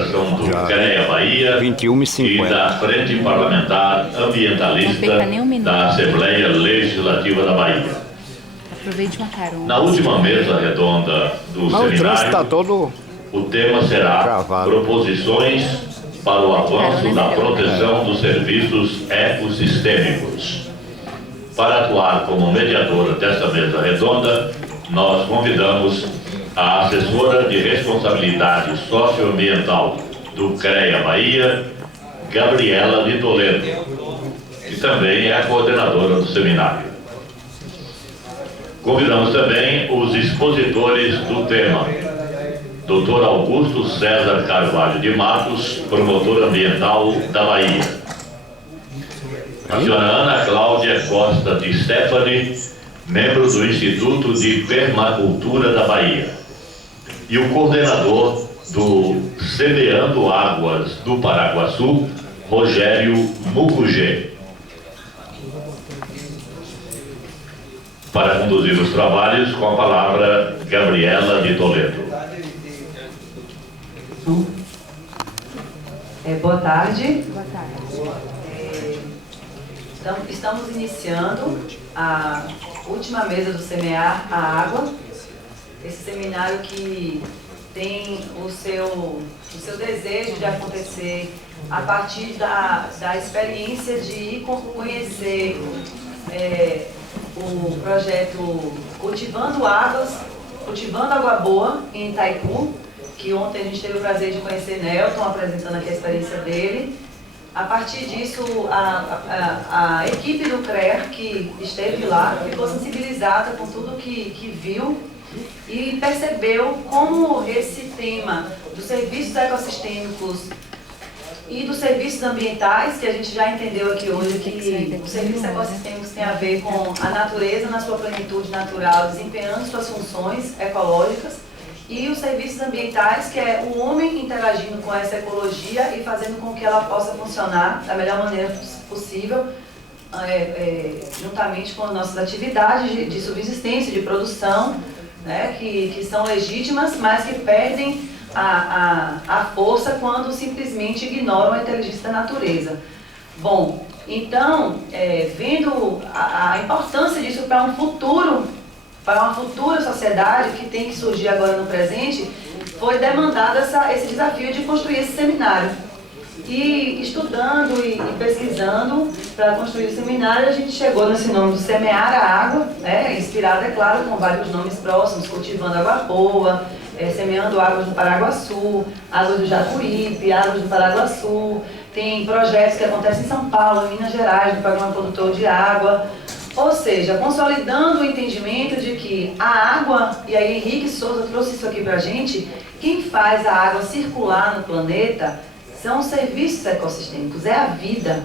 do CREA Bahia 21h50. e da Frente Parlamentar Ambientalista da Assembleia Legislativa da Bahia. Aproveite uma carona. Na última mesa redonda do seminário, Tá todo... o tema será Travado. Proposições para o avanço da proteção dos serviços ecossistêmicos. Para atuar como mediadora desta mesa redonda, nós convidamos a assessora de responsabilidade socioambiental do CREA Bahia, Gabriela de Toledo, que também é a coordenadora do seminário. Convidamos também os expositores do tema: Dr. Augusto César Carvalho de Matos, promotor ambiental da Bahia. A senhora Ana Cláudia Costa de Stefani, membro do Instituto de Permacultura da Bahia. E o coordenador do Semeando Águas do Paraguaçu, Rogério Mucugê. Para conduzir os trabalhos, com a palavra, Gabriela de Toledo. Boa tarde. Boa tarde. Então, estamos iniciando a última mesa do Semear a Água, esse seminário que tem o seu desejo de acontecer a partir da experiência de ir conhecer o projeto Cultivando Águas, Cultivando Água Boa, em Itaipu, que ontem a gente teve o prazer de conhecer Nelton, apresentando aqui a experiência dele. A partir disso, a equipe do CREA, que esteve lá, ficou sensibilizada com tudo que viu e percebeu como esse tema dos serviços ecossistêmicos e dos serviços ambientais, que a gente já entendeu aqui hoje, que os serviços ecossistêmicos têm a ver com a natureza na sua plenitude natural, desempenhando suas funções ecológicas, e os serviços ambientais, que é o homem interagindo com essa ecologia e fazendo com que ela possa funcionar da melhor maneira possível, juntamente com as nossas atividades de subsistência, de produção, né, que são legítimas, mas que perdem a força quando simplesmente ignoram a inteligência da natureza. Bom, então, vendo a importância disso para um futuro, para uma futura sociedade que tem que surgir agora no presente, foi demandado esse desafio de construir esse seminário. E estudando e pesquisando para construir o seminário, a gente chegou nesse nome do Semear a Água, inspirado, é claro, com vários nomes próximos: Cultivando Água Boa, Semeando Águas do Paraguaçu, Águas do Jacuípe, Águas do Paraguaçu. Tem projetos que acontecem em São Paulo, em Minas Gerais, do Programa Produtor de Água. Ou seja, consolidando o entendimento de que a água, e aí Henrique Souza trouxe isso aqui para a gente, quem faz a água circular no planeta são os serviços ecossistêmicos, é a vida.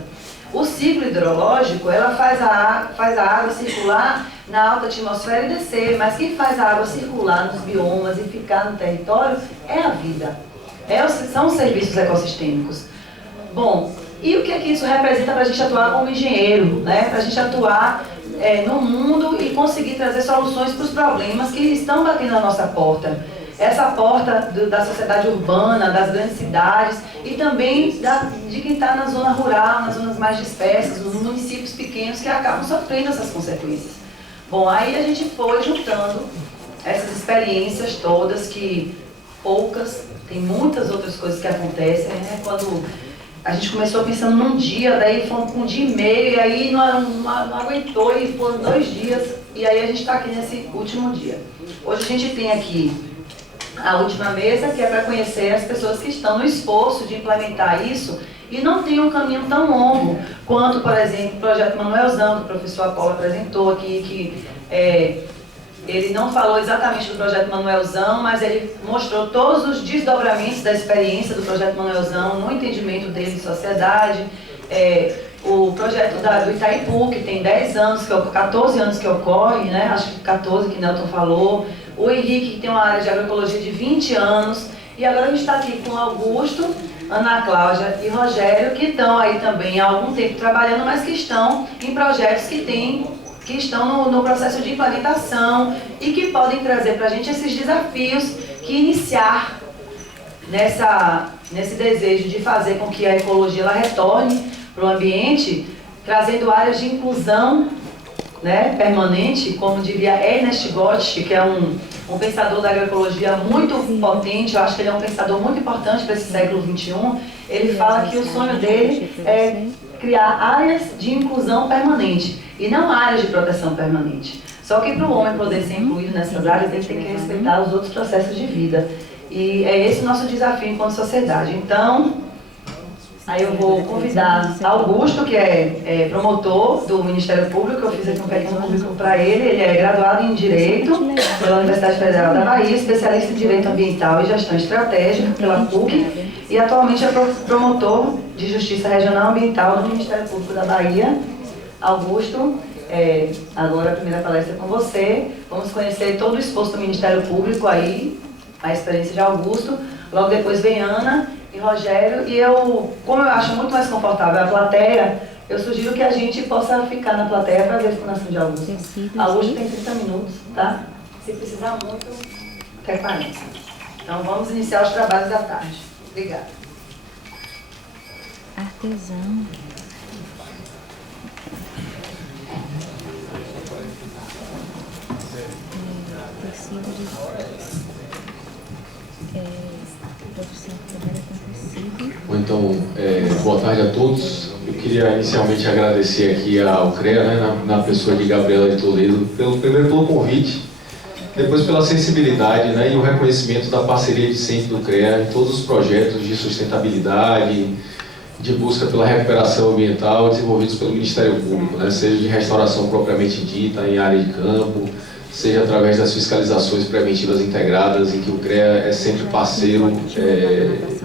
O ciclo hidrológico, ela faz a água circular na alta atmosfera e descer, mas quem faz a água circular nos biomas e ficar no território é a vida. São os serviços ecossistêmicos. Bom, e o que é que isso representa para a gente atuar como engenheiro, né? Para a gente atuar no mundo e conseguir trazer soluções para os problemas que estão batendo na nossa porta. Essa porta da sociedade urbana, das grandes cidades e também de quem está na zona rural, nas zonas mais dispersas, nos municípios pequenos que acabam sofrendo essas consequências. Bom, aí a gente foi juntando essas experiências todas, que poucas, tem muitas outras coisas que acontecem, né? Quando a gente começou pensando num dia, daí fomos com um dia e meio, e aí não aguentou, e foram 2 dias, e aí a gente está aqui nesse último dia. Hoje a gente tem aqui a última mesa, que é para conhecer as pessoas que estão no esforço de implementar isso e não tem um caminho tão longo quanto, por exemplo, o projeto Manuelzão, que o professor Apolo apresentou aqui, que ele não falou exatamente do projeto Manuelzão, mas ele mostrou todos os desdobramentos da experiência do projeto Manuelzão no entendimento dele em sociedade. O projeto do Itaipu, que tem 10 anos, 14 anos que ocorre, né? Acho que 14 que Nelton falou. O Henrique, que tem uma área de agroecologia de 20 anos. E agora a gente está aqui com Augusto, Ana Cláudia e Rogério, que estão aí também há algum tempo trabalhando, mas que estão em projetos que estão no processo de implementação e que podem trazer para a gente esses desafios que iniciar nesse desejo de fazer com que a ecologia ela retorne para o ambiente, trazendo áreas de inclusão, né, permanente, como diria Ernest Goethe, que é um pensador da agroecologia muito potente. Eu acho que ele é um pensador muito importante para esse século XXI. Ele fala que o sonho dele é criar áreas de inclusão permanente e não áreas de proteção permanente. Só que para o homem poder ser incluído nessas áreas, ele tem que respeitar os outros processos de vida. E é esse o nosso desafio enquanto sociedade. Então, aí eu vou convidar Augusto, que é promotor do Ministério Público. Eu fiz aqui um pequeno currículo para ele. Ele é graduado em Direito pela Universidade Federal da Bahia, especialista em Direito Ambiental e Gestão Estratégica pela PUC e atualmente é promotor de Justiça Regional Ambiental do Ministério Público da Bahia. Augusto, agora a primeira palestra é com você. Vamos conhecer todo o esforço do Ministério Público aí, a experiência de Augusto. Logo depois vem Ana e Rogério, e como eu acho muito mais confortável a plateia, eu sugiro que a gente possa ficar na plateia para ver a explanação de Augusto. Augusto tem 30 minutos, tá? Se precisar muito, até 40. Então vamos iniciar os trabalhos da tarde. Obrigada. Artesão. Tecido de... produção que trabalha com tecido. Então, boa tarde a todos. Eu queria inicialmente agradecer aqui ao CREA, né, na pessoa de Gabriela de Toledo, primeiro pelo convite, depois pela sensibilidade, né, e o reconhecimento da parceria de sempre do CREA em todos os projetos de sustentabilidade, de busca pela recuperação ambiental desenvolvidos pelo Ministério Público, né, seja de restauração propriamente dita em área de campo, seja através das fiscalizações preventivas integradas, em que o CREA é sempre parceiro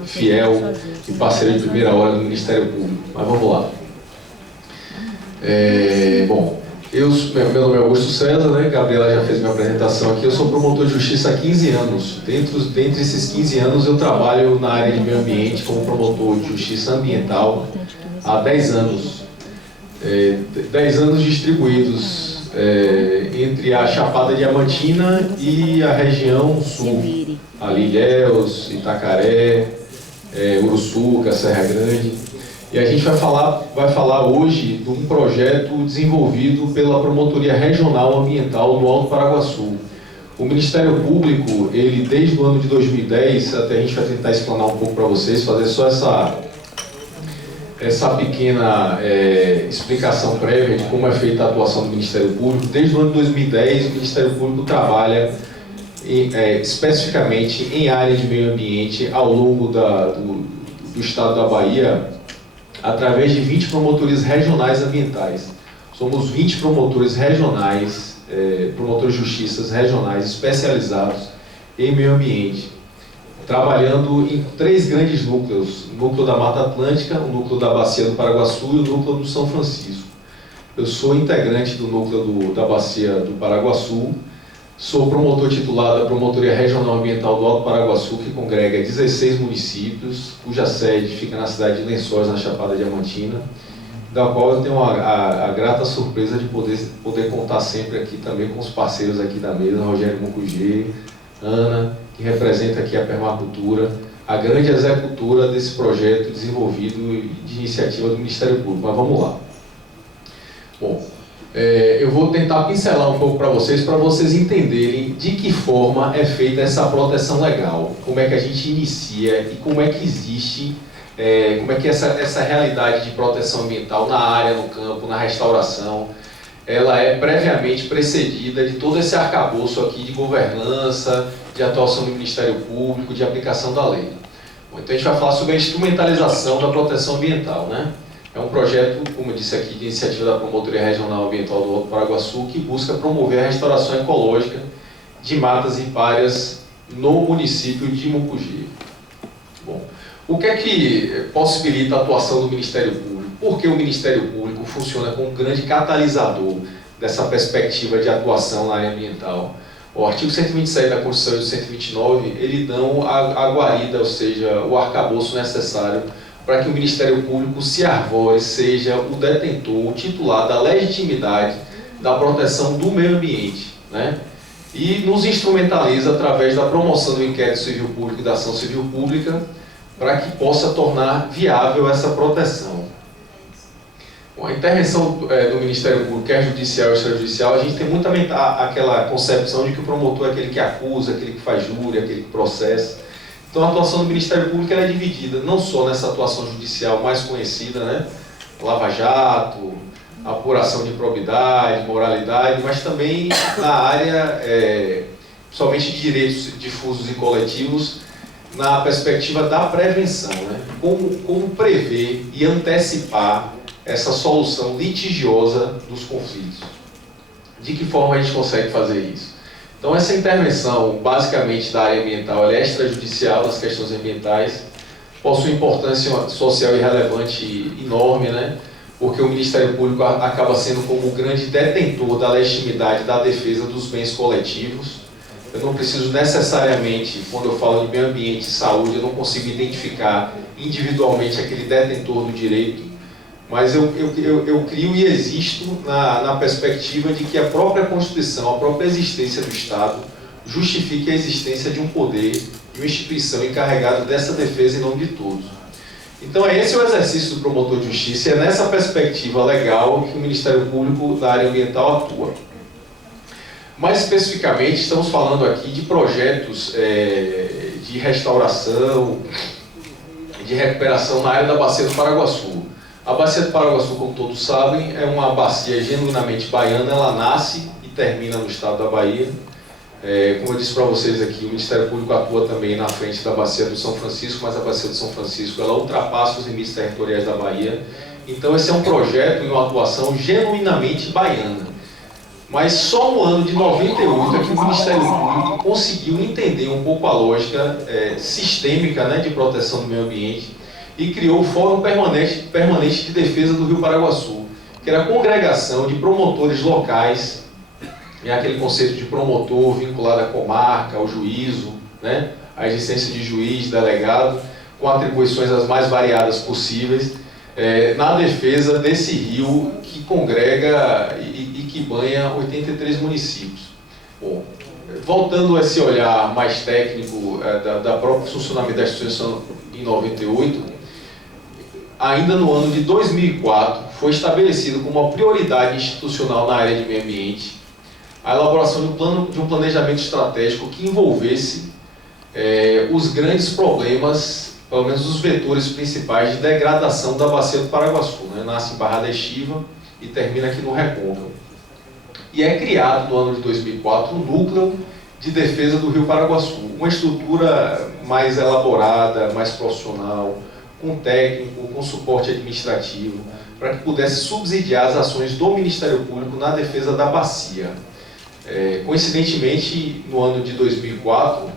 fiel e parceiro de primeira hora do Ministério Público. Mas vamos lá. Bom, meu nome é Augusto César, né? Gabriela já fez minha apresentação aqui. Eu sou promotor de justiça há 15 anos. Dentre esses 15 anos, eu trabalho na área de meio ambiente como promotor de justiça ambiental há 10 anos. 10 anos distribuídos entre a Chapada Diamantina e a região sul, ali Ilhéus, Itacaré, Uruçuca, Serra Grande. E a gente vai falar hoje de um projeto desenvolvido pela Promotoria Regional Ambiental do Alto Paraguaçu. O Ministério Público, ele desde o ano de 2010, até a gente vai tentar explanar um pouco para vocês, fazer só essa pequena explicação prévia de como é feita a atuação do Ministério Público. Desde o ano de 2010, o Ministério Público trabalha especificamente em área de meio ambiente ao longo do estado da Bahia, através de 20 promotorias regionais ambientais. Somos 20 promotores regionais, promotores de justiças regionais especializados em meio ambiente, trabalhando em 3 grandes núcleos: o núcleo da Mata Atlântica, o núcleo da Bacia do Paraguaçu e o núcleo do São Francisco. Eu sou integrante do núcleo da Bacia do Paraguaçu, sou promotor titular da Promotoria Regional Ambiental do Alto Paraguaçu, que congrega 16 municípios, cuja sede fica na cidade de Lençóis, na Chapada Diamantina, da qual eu tenho a grata surpresa de poder contar sempre aqui também com os parceiros aqui da mesa, Rogério Mucugê, Ana, que representa aqui a permacultura, a grande executora desse projeto desenvolvido de iniciativa do Ministério Público. Mas vamos lá. Bom, eu vou tentar pincelar um pouco para vocês entenderem de que forma é feita essa proteção legal, como é que a gente inicia e como é que existe, como é que essa realidade de proteção ambiental na área, no campo, na restauração, ela é previamente precedida de todo esse arcabouço aqui de governança, de atuação do Ministério Público, de aplicação da lei. Bom, então a gente vai falar sobre a instrumentalização da proteção ambiental, né? É um projeto, como eu disse aqui, de iniciativa da Promotoria Regional Ambiental do Alto Paraguaçu, que busca promover a restauração ecológica de matas ripárias no município de Mucugê. Bom, o que é que possibilita a atuação do Ministério Público? Porque o Ministério Público funciona como um grande catalisador dessa perspectiva de atuação na área ambiental. O artigo 127 da Constituição e o 129, ele dão a guarida, ou seja, o arcabouço necessário para que o Ministério Público se arvore, seja o detentor, o titular da legitimidade da proteção do meio ambiente, né? e nos instrumentaliza através da promoção do inquérito civil público e da ação civil pública para que possa tornar viável essa proteção. Bom, a intervenção do Ministério Público, quer judicial ou extrajudicial, a gente tem muito aquela concepção de que o promotor é aquele que acusa, aquele que faz júri, aquele que processa. Então a atuação do Ministério Público ela é dividida não só nessa atuação judicial mais conhecida, né, Lava Jato, apuração de probidade, moralidade, mas também na área, somente de direitos difusos e coletivos, na perspectiva da prevenção, né? Como prever e antecipar essa solução litigiosa dos conflitos. De que forma a gente consegue fazer isso? Então essa intervenção, basicamente da área ambiental, ela é extrajudicial nas questões ambientais, possui importância social e relevante enorme, né? Porque o Ministério Público acaba sendo como o grande detentor da legitimidade da defesa dos bens coletivos. Eu não preciso necessariamente, quando eu falo de meio ambiente e saúde, eu não consigo identificar individualmente aquele detentor do direito, mas eu crio e existo na perspectiva de que a própria Constituição, a própria existência do Estado, justifique a existência de um poder, de uma instituição encarregada dessa defesa em nome de todos. Então esse é o exercício do promotor de justiça e é nessa perspectiva legal que o Ministério Público da área ambiental atua. Mais especificamente, estamos falando aqui de projetos de restauração, de recuperação na área da Bacia do Paraguaçu. A Bacia do Paraguaçu, como todos sabem, é uma bacia genuinamente baiana, ela nasce e termina no estado da Bahia. Como eu disse para vocês aqui, o Ministério Público atua também na frente da Bacia do São Francisco, mas a Bacia do São Francisco ela ultrapassa os limites territoriais da Bahia. Então esse é um projeto e uma atuação genuinamente baiana. Mas só no ano de 98 é que o Ministério Público conseguiu entender um pouco a lógica sistêmica, né, de proteção do meio ambiente e criou o Fórum Permanente de Defesa do Rio Paraguaçu, que era a congregação de promotores locais, aquele conceito de promotor vinculado à comarca, ao juízo, né, à existência de juiz, delegado, com atribuições as mais variadas possíveis, na defesa desse rio que congrega e que banha 83 municípios. Bom, voltando a esse olhar mais técnico da própria funcionamento da instituição em 98, ainda no ano de 2004, foi estabelecido como uma prioridade institucional na área de meio ambiente a elaboração de um planejamento estratégico que envolvesse os grandes problemas, pelo menos os vetores principais de degradação da Bacia do Paraguaçu, né? Nasce em Barra da Estiva e termina aqui no Recôncavo. E é criado no ano de 2004 um núcleo de defesa do Rio Paraguaçu, uma estrutura mais elaborada, mais profissional, com técnico, com suporte administrativo, para que pudesse subsidiar as ações do Ministério Público na defesa da bacia. Coincidentemente, no ano de 2004,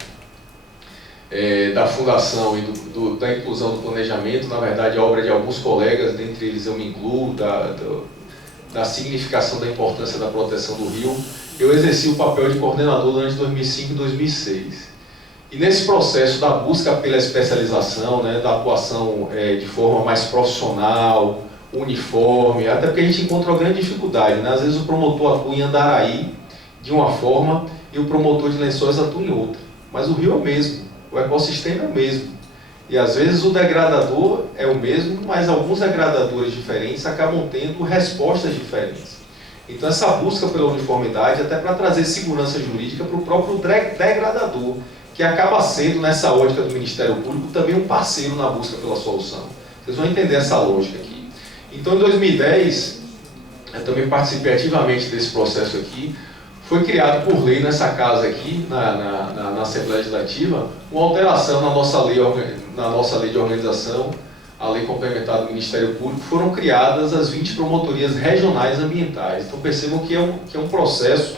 da fundação e da inclusão do planejamento, na verdade, a obra de alguns colegas, dentre eles eu me incluo, da significação da importância da proteção do rio, eu exerci o papel de coordenador durante 2005 e 2006. E nesse processo da busca pela especialização, né, da atuação de forma mais profissional, uniforme, até porque a gente encontra uma grande dificuldade, né? Às vezes o promotor atua em Andaraí de uma forma e o promotor de Lençóis atua em outra. Mas o rio é o mesmo, o ecossistema é o mesmo. E às vezes o degradador é o mesmo, mas alguns degradadores diferentes acabam tendo respostas diferentes. Então essa busca pela uniformidade, até para trazer segurança jurídica para o próprio degradador, que acaba sendo, nessa ótica do Ministério Público, também um parceiro na busca pela solução. Vocês vão entender essa lógica aqui. Então, em 2010, eu também participei ativamente desse processo aqui. Foi criado por lei nessa casa aqui, na Assembleia Legislativa, uma alteração na nossa lei de organização, a lei complementar do Ministério Público. Foram criadas as 20 promotorias regionais ambientais. Então, percebam que é um processo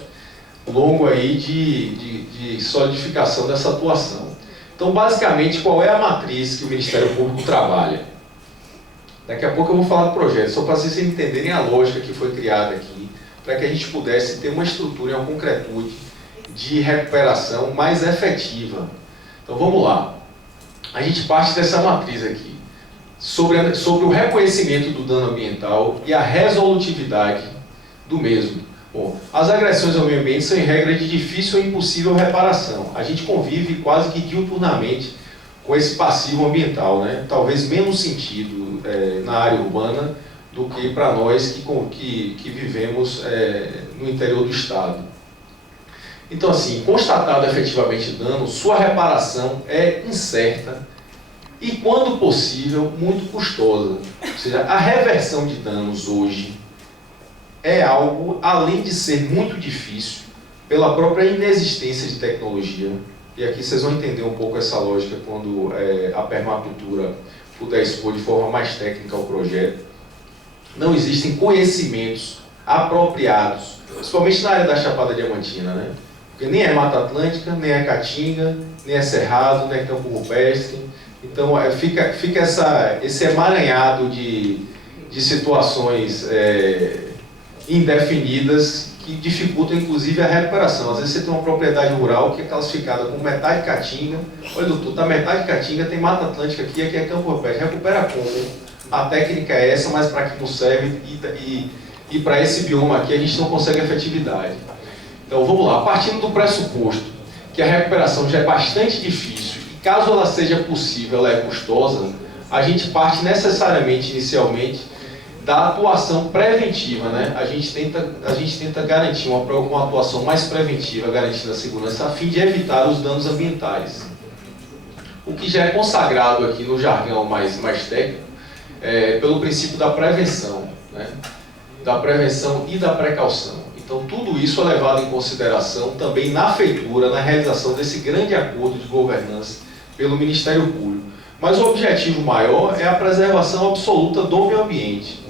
longo aí de solidificação dessa atuação. Então, basicamente, qual é a matriz que o Ministério Público trabalha? Daqui a pouco eu vou falar do projeto, só para vocês entenderem a lógica que foi criada aqui, para que a gente pudesse ter uma estrutura e uma concretude de recuperação mais efetiva. Então, vamos lá. A gente parte dessa matriz aqui, sobre o reconhecimento do dano ambiental e a resolutividade do mesmo. Bom, as agressões ao meio ambiente são em regra de difícil ou impossível reparação. A gente convive quase que diuturnamente com esse passivo ambiental, né? Talvez menos sentido na área urbana do que para nós que vivemos no interior do estado. Então, assim, constatado efetivamente dano, sua reparação é incerta e, quando possível, muito custosa. Ou seja, a reversão de danos hoje é algo, além de ser muito difícil, pela própria inexistência de tecnologia. E aqui vocês vão entender um pouco essa lógica quando a permacultura puder expor de forma mais técnica o projeto. Não existem conhecimentos apropriados, principalmente na área da Chapada Diamantina, né? Porque nem é Mata Atlântica, nem é Caatinga, nem é Cerrado, nem é Campo Rupestre. Então fica esse emaranhado de situações indefinidas que dificultam inclusive a recuperação. Às vezes você tem uma propriedade rural que é classificada como metade Caatinga. Olha, doutor, tá metade Caatinga, tem Mata Atlântica aqui é Campo Rupestre. Recupera como? A técnica é essa, mas para que não serve e para esse bioma aqui a gente não consegue efetividade. Então vamos lá, partindo do pressuposto que a recuperação já é bastante difícil e caso ela seja possível, ela é custosa, a gente parte necessariamente, inicialmente, da atuação preventiva, né? A gente tenta garantir uma atuação mais preventiva, garantindo a segurança, a fim de evitar os danos ambientais. O que já é consagrado aqui no jargão mais técnico, pelo princípio da prevenção, né? Da prevenção e da precaução. Então, tudo isso é levado em consideração também na feitura, na realização desse grande acordo de governança pelo Ministério Público. Mas o objetivo maior é a preservação absoluta do meio ambiente.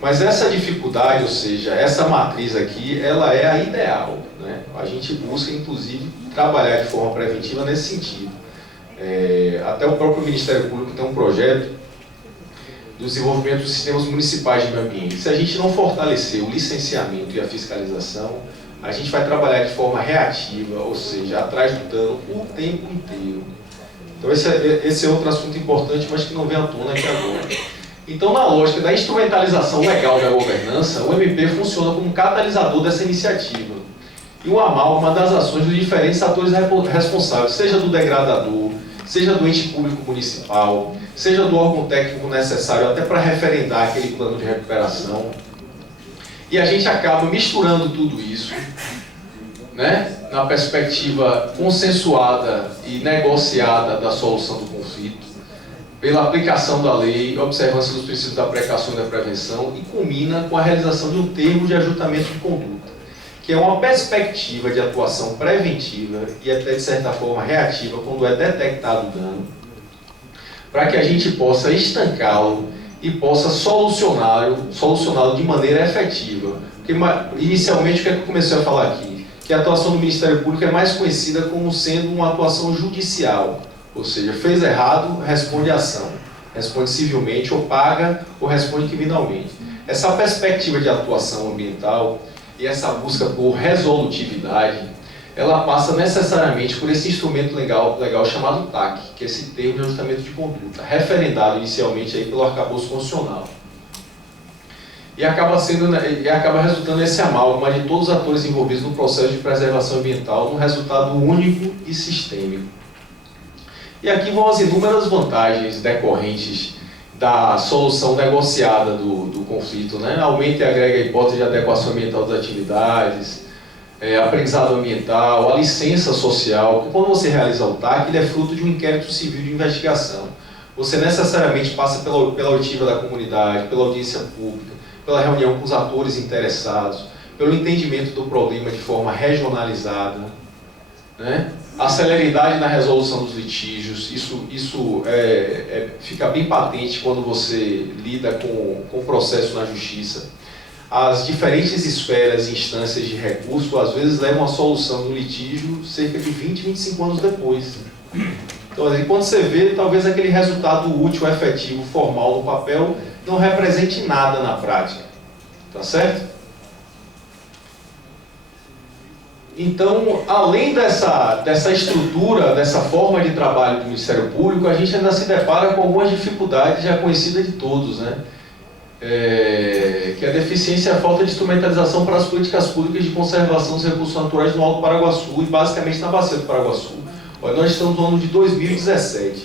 Mas essa dificuldade, ou seja, essa matriz aqui, ela é a ideal, né? A gente busca, inclusive, trabalhar de forma preventiva nesse sentido. Até o próprio Ministério Público tem um projeto do desenvolvimento dos sistemas municipais de meio ambiente. Se a gente não fortalecer o licenciamento e a fiscalização, a gente vai trabalhar de forma reativa, ou seja, atrás do dano o tempo inteiro. Então esse é outro assunto importante, mas que não vem à tona aqui agora. Então, na lógica da instrumentalização legal da governança, o MP funciona como catalisador dessa iniciativa e um amálgama das ações dos diferentes atores responsáveis, seja do degradador, seja do ente público municipal, seja do órgão técnico necessário até para referendar aquele plano de recuperação. E a gente acaba misturando tudo isso, né, na perspectiva consensuada e negociada da solução do conflito, pela aplicação da lei, observância dos princípios da precaução e da prevenção, e culmina com a realização de um termo de ajustamento de conduta, que é uma perspectiva de atuação preventiva e até de certa forma reativa quando é detectado o dano, para que a gente possa estancá-lo e possa solucioná-lo de maneira efetiva. Porque, inicialmente, o que é que eu comecei a falar aqui? Que a atuação do Ministério Público é mais conhecida como sendo uma atuação judicial, ou seja, fez errado, responde a ação, responde civilmente ou paga ou responde criminalmente. Essa perspectiva de atuação ambiental e essa busca por resolutividade, ela passa necessariamente por esse instrumento legal chamado TAC, que é esse termo de ajustamento de conduta, referendado inicialmente aí pelo arcabouço constitucional. E acaba resultando nesse amálgama de todos os atores envolvidos no processo de preservação ambiental, num resultado único e sistêmico. E aqui vão as inúmeras vantagens decorrentes da solução negociada do conflito, né? Aumenta e agrega a hipótese de adequação ambiental das atividades, aprendizado ambiental, a licença social, porque quando você realiza o TAC, ele é fruto de um inquérito civil de investigação. Você necessariamente passa pela oitiva da comunidade, pela audiência pública, pela reunião com os atores interessados, pelo entendimento do problema de forma regionalizada, né? A celeridade na resolução dos litígios, isso fica bem patente quando você lida com o processo na justiça. As diferentes esferas e instâncias de recurso, às vezes, levam a solução do litígio cerca de 20, 25 anos depois. Então, assim, quando você vê, talvez aquele resultado útil, efetivo, formal no papel, não represente nada na prática. Tá certo? Então, além dessa estrutura, dessa forma de trabalho do Ministério Público, a gente ainda se depara com algumas dificuldades já conhecidas de todos, né? que a deficiência é a falta de instrumentalização para as políticas públicas de conservação dos recursos naturais no Alto Paraguaçu e basicamente na Bacia do Paraguaçu. Olha, nós estamos no ano de 2017.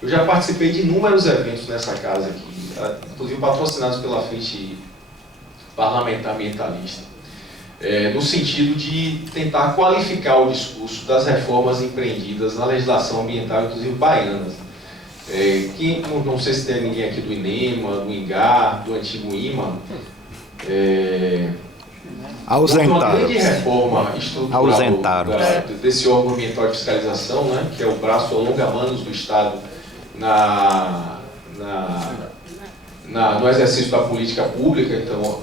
Eu já participei de inúmeros eventos nessa casa aqui, inclusive patrocinados pela Frente Parlamentar Ambientalista, no sentido de tentar qualificar o discurso das reformas empreendidas na legislação ambiental, inclusive baianas. Que, não sei se tem ninguém aqui do INEMA, do INGAR, do antigo IMA. Uma grande reforma estrutural desse órgão ambiental de fiscalização, né, que é o braço longa-manos do Estado no exercício da política pública. Então,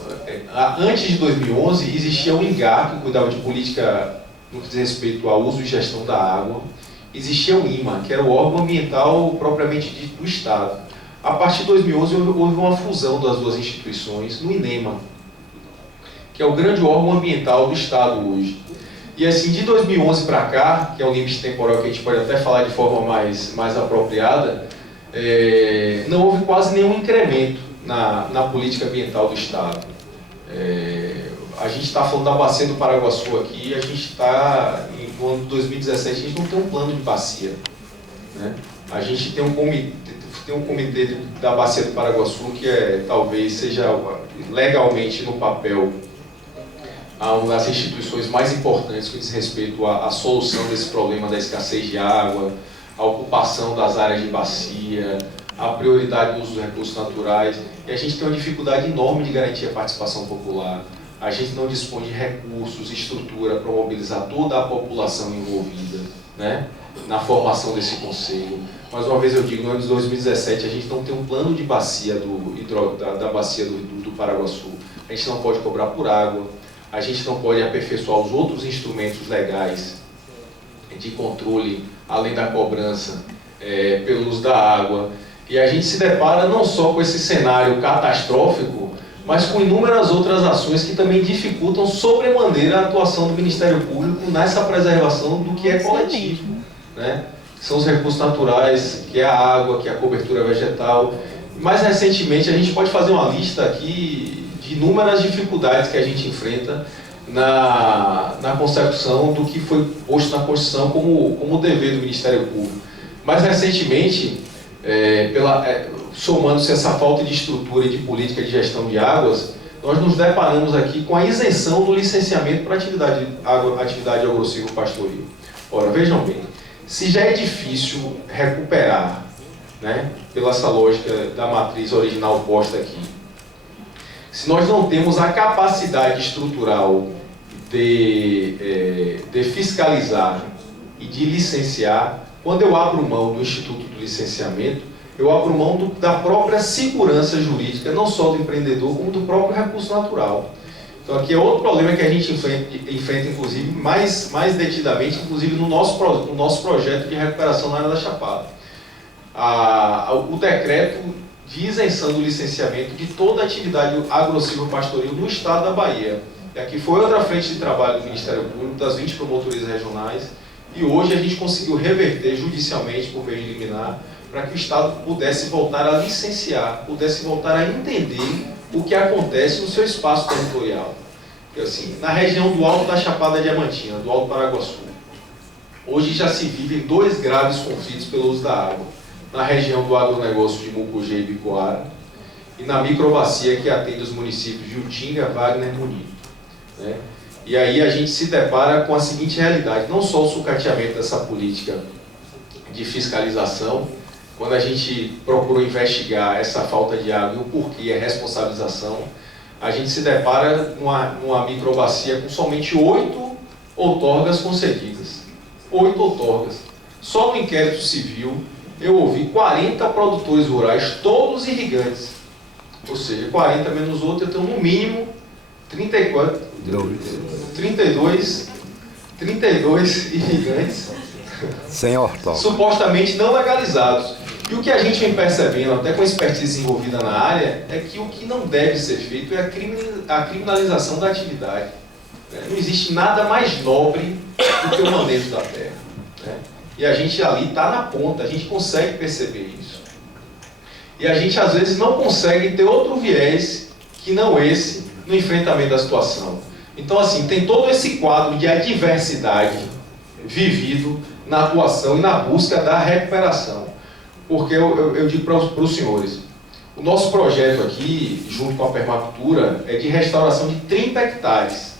antes de 2011, existia o INGAR, que cuidava de política no que diz respeito ao uso e gestão da água. Existia o IMA, que era o órgão ambiental propriamente dito do Estado. A partir de 2011, houve uma fusão das duas instituições no INEMA, que é o grande órgão ambiental do Estado hoje. E assim, de 2011 para cá, que é um limite temporal que a gente pode até falar de forma mais apropriada, não houve quase nenhum incremento na política ambiental do Estado. A gente está falando da Bacia do Paraguaçu aqui, a gente está, no ano de 2017, a gente não tem um plano de bacia, né? A gente tem um comitê da Bacia do Paraguaçu que talvez seja legalmente no papel uma das instituições mais importantes que diz respeito à solução desse problema da escassez de água, a ocupação das áreas de bacia, a prioridade do uso dos recursos naturais, e a gente tem uma dificuldade enorme de garantir a participação popular. A gente não dispõe de recursos, estrutura para mobilizar toda a população envolvida, né, na formação desse conselho. Mais uma vez eu digo, no ano de 2017 a gente não tem um plano de bacia da bacia do Paraguaçu. A gente não pode cobrar por água, a gente não pode aperfeiçoar os outros instrumentos legais de controle, além da cobrança, pelo uso da água. E a gente se depara não só com esse cenário catastrófico, mas com inúmeras outras ações que também dificultam sobremaneira a atuação do Ministério Público nessa preservação do que é coletivo, né? São os recursos naturais, que é a água, que é a cobertura vegetal. Mais recentemente, a gente pode fazer uma lista aqui de inúmeras dificuldades que a gente enfrenta na consecução do que foi posto na Constituição como dever do Ministério Público. Mais recentemente, somando-se essa falta de estrutura e de política de gestão de águas, nós nos deparamos aqui com a isenção do licenciamento para atividade agro-silvopastoril. Ora, vejam bem, se já é difícil recuperar, né, pela essa lógica da matriz original posta aqui, se nós não temos a capacidade estrutural de fiscalizar e de licenciar, quando eu abro mão do Instituto do Licenciamento, eu abro mão da própria segurança jurídica, não só do empreendedor, como do próprio recurso natural. Então aqui é outro problema que a gente enfrenta inclusive, mais detidamente, inclusive no nosso projeto de recuperação na área da Chapada. O decreto de isenção do licenciamento de toda a atividade agro-silvopastoril no estado da Bahia. E aqui foi outra frente de trabalho do Ministério Público, das 20 promotorias regionais, e hoje a gente conseguiu reverter judicialmente, por meio de liminar, para que o Estado pudesse voltar a licenciar, pudesse voltar a entender o que acontece no seu espaço territorial. Assim, na região do Alto da Chapada Diamantina, do Alto Paraguaçu, hoje já se vivem 2 graves conflitos pelo uso da água. Na região do agronegócio de Mucugê e Bicoara, e na microbacia que atende os municípios de Utinga, Wagner e Bonito, né? E aí a gente se depara com a seguinte realidade, não só o sucateamento dessa política de fiscalização, quando a gente procurou investigar essa falta de água e o porquê, a responsabilização, a gente se depara numa microbacia com somente 8 outorgas concedidas. 8 outorgas. Só no inquérito civil eu ouvi 40 produtores rurais, todos irrigantes. Ou seja, 40 menos outro, eu tenho no mínimo 32 irrigantes sem hortólogos, supostamente não legalizados. E o que a gente vem percebendo, até com a expertise desenvolvida na área, é que o que não deve ser feito é a criminalização da atividade. Não existe nada mais nobre do que o manejo da terra, né? E a gente ali está na ponta, a gente consegue perceber isso. E a gente às vezes não consegue ter outro viés que não esse no enfrentamento da situação. Então assim, tem todo esse quadro de adversidade vivido na atuação e na busca da recuperação. Porque eu digo para os senhores, o nosso projeto aqui, junto com a permacultura, é de restauração de 30 hectares.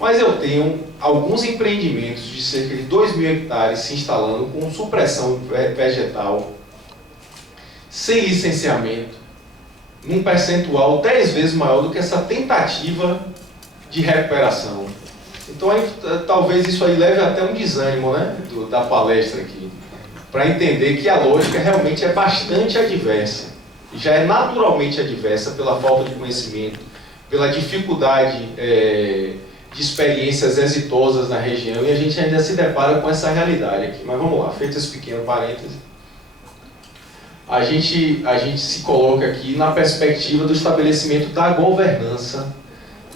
Mas eu tenho alguns empreendimentos de cerca de 2.000 hectares se instalando com supressão vegetal, sem licenciamento, num percentual 10 vezes maior do que essa tentativa de recuperação. Então, talvez isso aí leve até um desânimo, né, da palestra aqui, para entender que a lógica realmente é bastante adversa. Já é naturalmente adversa pela falta de conhecimento, pela dificuldade de experiências exitosas na região, e a gente ainda se depara com essa realidade aqui. Mas vamos lá, feito esse pequeno parêntese, a gente se coloca aqui na perspectiva do estabelecimento da governança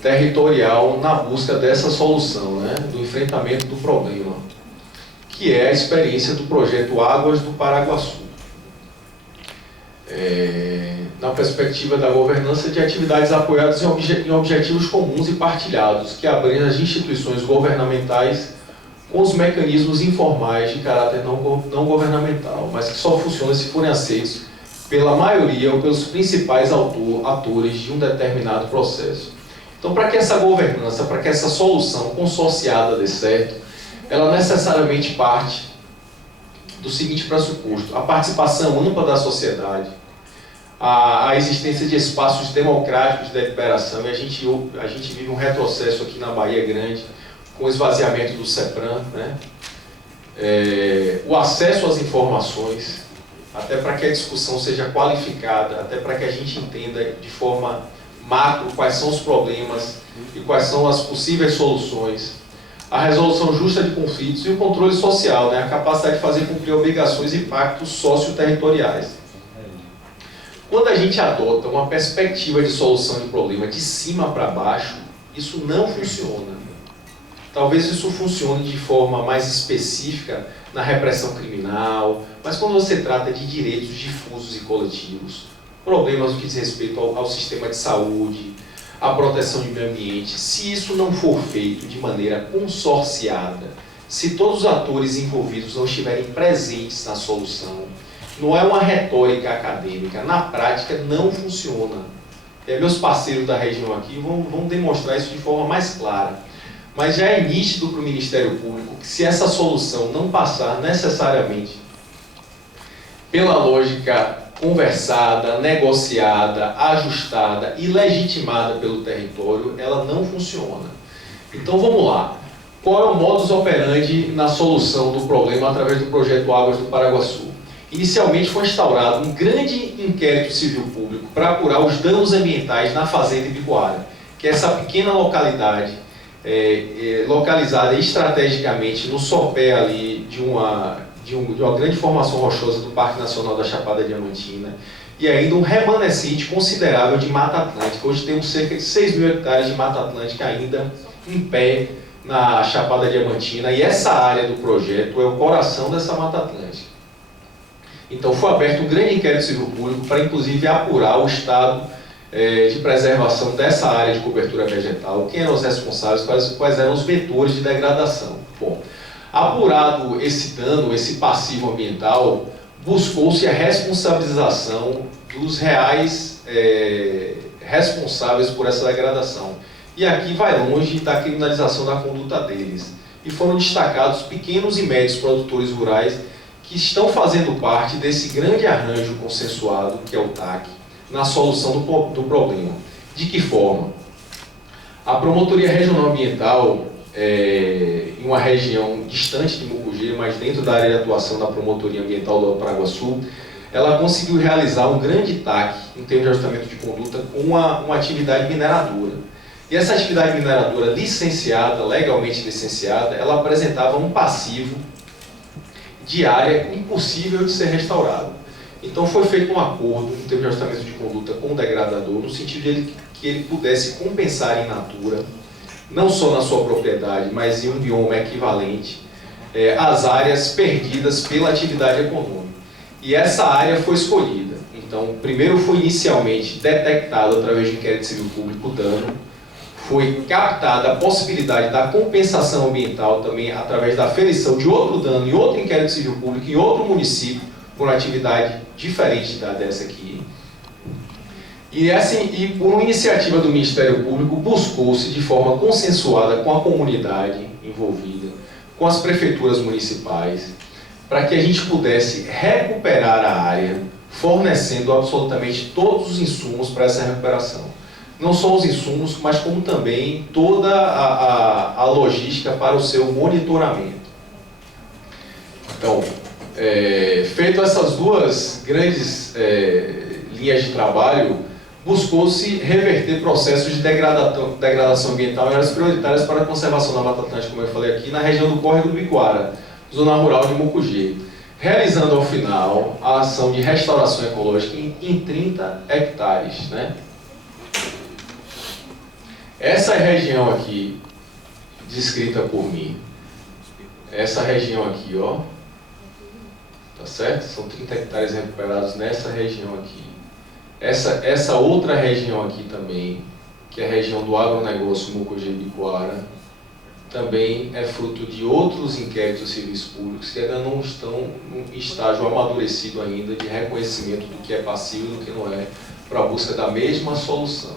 territorial na busca dessa solução, né, do enfrentamento do problema, que é a experiência do projeto Águas do Paraguaçu. Na perspectiva da governança de atividades apoiadas em objetivos comuns e partilhados, que abrangem as instituições governamentais com os mecanismos informais de caráter não governamental, mas que só funcionam se forem aceitos pela maioria ou pelos principais atores de um determinado processo. Então, para que essa governança, para que essa solução consorciada dê certo, ela necessariamente parte do seguinte pressuposto: a participação ampla da sociedade, a existência de espaços democráticos de deliberação, e a gente vive um retrocesso aqui na Bahia Grande, com o esvaziamento do CEPRAM, né? O acesso às informações, até para que a discussão seja qualificada, até para que a gente entenda de forma macro quais são os problemas e quais são as possíveis soluções, a resolução justa de conflitos e o controle social, né? A capacidade de fazer cumprir obrigações e pactos socioterritoriais. Quando a gente adota uma perspectiva de solução de problema de cima para baixo, isso não funciona. Talvez isso funcione de forma mais específica na repressão criminal, mas quando você trata de direitos difusos e coletivos, problemas no que diz respeito ao sistema de saúde, à proteção do meio ambiente, se isso não for feito de maneira consorciada, se todos os atores envolvidos não estiverem presentes na solução, não é uma retórica acadêmica, na prática não funciona. Meus parceiros da região aqui vão demonstrar isso de forma mais clara. Mas já é nítido para o Ministério Público que se essa solução não passar necessariamente pela lógica conversada, negociada, ajustada e legitimada pelo território, ela não funciona. Então vamos lá. Qual é o modus operandi na solução do problema através do projeto Águas do Paraguaçu? Inicialmente foi instaurado um grande inquérito civil público para apurar os danos ambientais na fazenda Ibicoara, que é essa pequena localidade localizada estrategicamente no sopé ali de uma grande formação rochosa do Parque Nacional da Chapada Diamantina, e ainda um remanescente considerável de Mata Atlântica. Hoje temos cerca de 6.000 hectares de Mata Atlântica ainda em pé na Chapada Diamantina, e essa área do projeto é o coração dessa Mata Atlântica. Então foi aberto um grande inquérito civil público para inclusive apurar o estado de preservação dessa área de cobertura vegetal, quem eram os responsáveis, quais eram os vetores de degradação. Bom, apurado esse dano, esse passivo ambiental, buscou-se a responsabilização dos reais responsáveis por essa degradação. E aqui vai longe da criminalização da conduta deles. E foram destacados pequenos e médios produtores rurais que estão fazendo parte desse grande arranjo consensuado, que é o TAC, na solução do problema. De que forma? A Promotoria Regional Ambiental, em uma região distante de Mucugê, mas dentro da área de atuação da Promotoria Ambiental do Paraguaçu, ela conseguiu realizar um grande TAC, em termos de ajustamento de conduta, com uma atividade mineradora. E essa atividade mineradora licenciada, legalmente licenciada, ela apresentava um passivo de área impossível de ser restaurado. Então foi feito um acordo, em termos de ajustamento de conduta, com o degradador, no sentido de que ele pudesse compensar em natura, não só na sua propriedade, mas em um bioma equivalente, as áreas perdidas pela atividade econômica. E essa área foi escolhida. Então, primeiro foi inicialmente detectado através de inquérito civil público o dano, foi captada a possibilidade da compensação ambiental também através da aferição de outro dano em outro inquérito civil público em outro município por uma atividade diferente dessa aqui. E por uma iniciativa do Ministério Público, buscou-se de forma consensuada com a comunidade envolvida, com as prefeituras municipais, para que a gente pudesse recuperar a área, fornecendo absolutamente todos os insumos para essa recuperação. Não só os insumos, mas como também toda a logística para o seu monitoramento. Então, feito essas duas grandes linhas de trabalho, buscou-se reverter processos de degradação ambiental em áreas prioritárias para a conservação da Mata Atlântica, como eu falei aqui, na região do Córrego do Biquara, zona rural de Mucugê, realizando ao final a ação de restauração ecológica em 30 hectares. Né? Essa região aqui, descrita por mim, essa região aqui, ó, tá certo? São 30 hectares recuperados nessa região aqui. Essa outra região aqui também, que é a região do agronegócio Mucugê-Biquara, também é fruto de outros inquéritos civis públicos que ainda não estão num estágio amadurecido ainda de reconhecimento do que é passivo e do que não é, para a busca da mesma solução.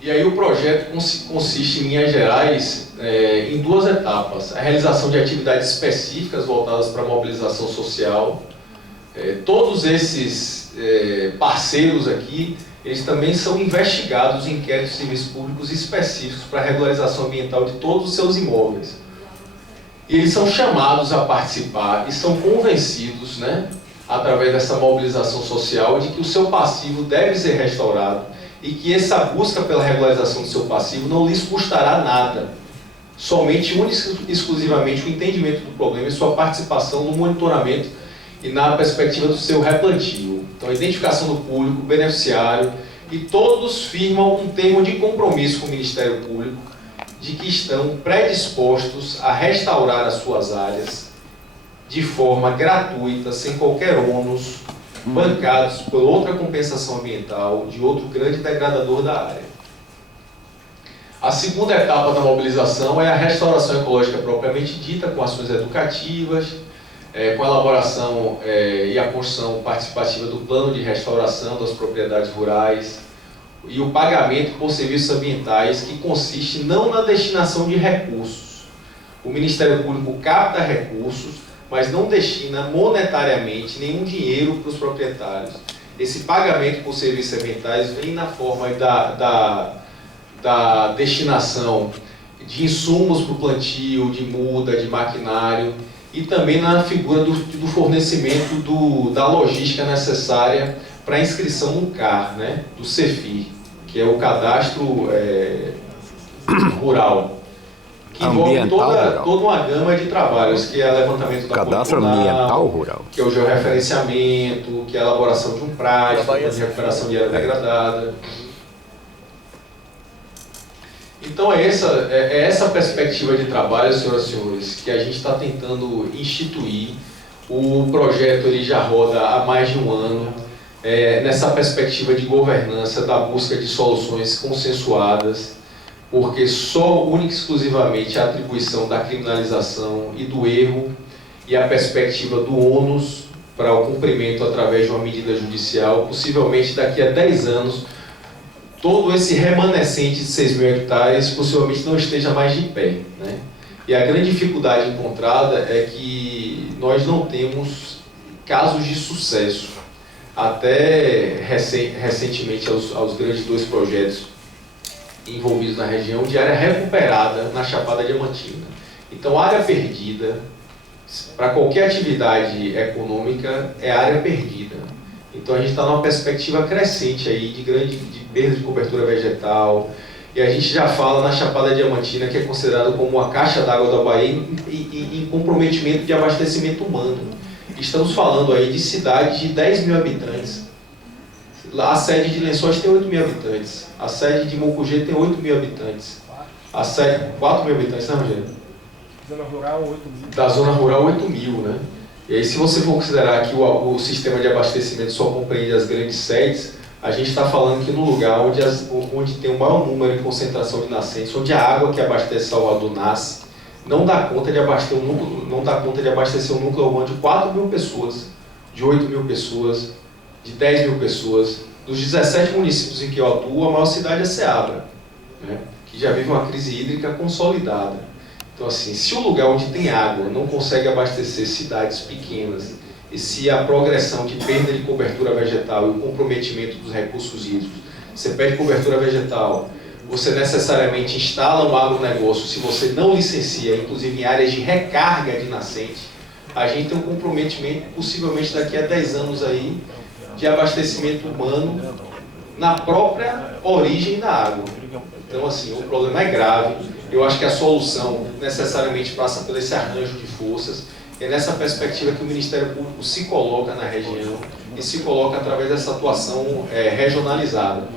E aí o projeto consiste, em linhas gerais, em duas etapas. A realização de atividades específicas voltadas para a mobilização social. Todos esses parceiros aqui, eles também são investigados em inquéritos civis públicos específicos para a regularização ambiental de todos os seus imóveis. E eles são chamados a participar e são convencidos, né, através dessa mobilização social, de que o seu passivo deve ser restaurado e que essa busca pela regularização do seu passivo não lhes custará nada. Somente, exclusivamente, o entendimento do problema e sua participação no monitoramento e na perspectiva do seu replantio. Então, a identificação do público, beneficiário, e todos firmam um termo de compromisso com o Ministério Público de que estão predispostos a restaurar as suas áreas de forma gratuita, sem qualquer ônus, bancados por outra compensação ambiental de outro grande degradador da área. A segunda etapa da mobilização é a restauração ecológica propriamente dita, com ações educativas, com a elaboração e a construção participativa do plano de restauração das propriedades rurais e o pagamento por serviços ambientais, que consiste não na destinação de recursos. O Ministério Público capta recursos, mas não destina monetariamente nenhum dinheiro para os proprietários. Esse pagamento por serviços ambientais vem na forma da destinação de insumos para o plantio, de muda, de maquinário, e também na figura do fornecimento da logística necessária para a inscrição no CAR, né, do CEFIR, que é o Cadastro Rural, que envolve toda uma gama de trabalhos, que é o levantamento da Cadastro Ambiental Rural, que é o georreferenciamento, que é a elaboração de um PRAD, de recuperação de área degradada. Então é essa perspectiva de trabalho, senhoras e senhores, que a gente está tentando instituir. O projeto ele já roda há mais de um ano, nessa perspectiva de governança, da busca de soluções consensuadas, porque só, única e exclusivamente, a atribuição da criminalização e do erro e a perspectiva do ônus para o cumprimento através de uma medida judicial, possivelmente daqui a 10 anos, todo esse remanescente de 6 mil hectares possivelmente não esteja mais de pé, né? E a grande dificuldade encontrada é que nós não temos casos de sucesso. Até recentemente, aos grandes dois projetos envolvidos na região, de área recuperada na Chapada Diamantina. Então, área perdida, para qualquer atividade econômica, é área perdida. Então, a gente está numa perspectiva crescente aí de perda de cobertura vegetal, e a gente já fala na Chapada Diamantina, que é considerado como a caixa d'água da Bahia em comprometimento de abastecimento humano. Estamos falando aí de cidades de 10 mil habitantes. A sede de Lençóis tem 8 mil habitantes. A sede de Mucugê tem 8 mil habitantes. A sede, 4 mil habitantes, né, Rogério? Zona Rural, 8 mil. Da Zona Rural, 8 mil, né? E aí, se você for considerar que o sistema de abastecimento só compreende as grandes sedes, a gente está falando que no lugar onde tem o maior número de concentração de nascentes, onde a água que abastece Salvador nasce, não dá conta de abastecer um núcleo urbano de 4 mil pessoas, de 8 mil pessoas, de 10 mil pessoas. Dos 17 municípios em que eu atuo, a maior cidade é Ceabra, né, que já vive uma crise hídrica consolidada. Então, assim, se o lugar onde tem água não consegue abastecer cidades pequenas, e se a progressão de perda de cobertura vegetal e o comprometimento dos recursos hídricos, você perde cobertura vegetal, você necessariamente instala um agronegócio, se você não licencia, inclusive em áreas de recarga de nascente, a gente tem um comprometimento, possivelmente daqui a 10 anos aí, de abastecimento humano na própria origem da água. Então, assim, o problema é grave. Eu acho que a solução necessariamente passa por esse arranjo de forças. É nessa perspectiva que o Ministério Público se coloca na região e se coloca através dessa atuação regionalizada.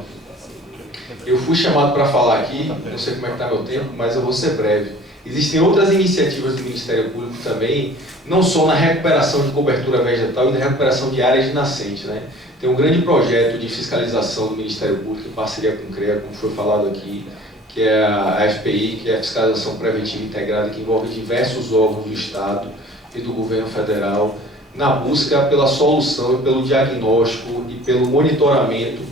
Eu fui chamado para falar aqui, não sei como é que está meu tempo, mas eu vou ser breve. Existem outras iniciativas do Ministério Público também, não só na recuperação de cobertura vegetal e na recuperação de áreas de nascente, né? Tem um grande projeto de fiscalização do Ministério Público em parceria com o CREA, como foi falado aqui, que é a FPI, que é a Fiscalização Preventiva Integrada, que envolve diversos órgãos do Estado e do Governo Federal, na busca pela solução e pelo diagnóstico e pelo monitoramento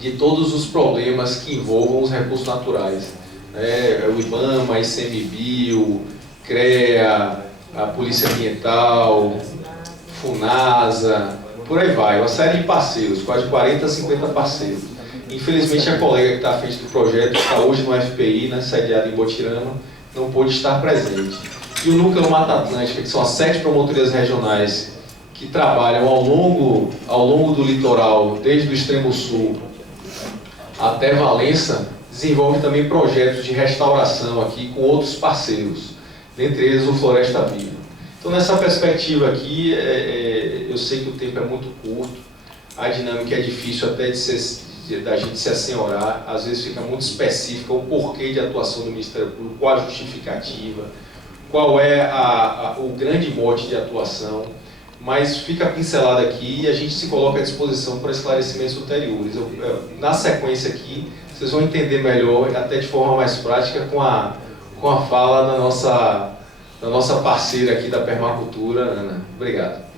de todos os problemas que envolvam os recursos naturais. O IBAMA, a ICMBio, CREA, a Polícia Ambiental, FUNASA, por aí vai, uma série de parceiros, quase 40, 50 parceiros. Infelizmente, a colega que está à frente do projeto, que está hoje no FPI, né, sediada em Botirama, não pôde estar presente. E o Núcleo Mata Atlântica, que são as 7 promotorias regionais que trabalham ao longo do litoral, desde o extremo sul até Valença, desenvolve também projetos de restauração aqui com outros parceiros, dentre eles o Floresta Viva. Então, nessa perspectiva aqui, eu sei que o tempo é muito curto, a dinâmica é difícil até da gente se assenhorar, às vezes fica muito específica o porquê de atuação do Ministério Público, qual a justificativa, qual é o grande mote de atuação, mas fica pincelado aqui e a gente se coloca à disposição para esclarecimentos ulteriores. Na sequência aqui, vocês vão entender melhor, até de forma mais prática, com a fala da nossa parceira aqui da permacultura, Ana. Obrigado.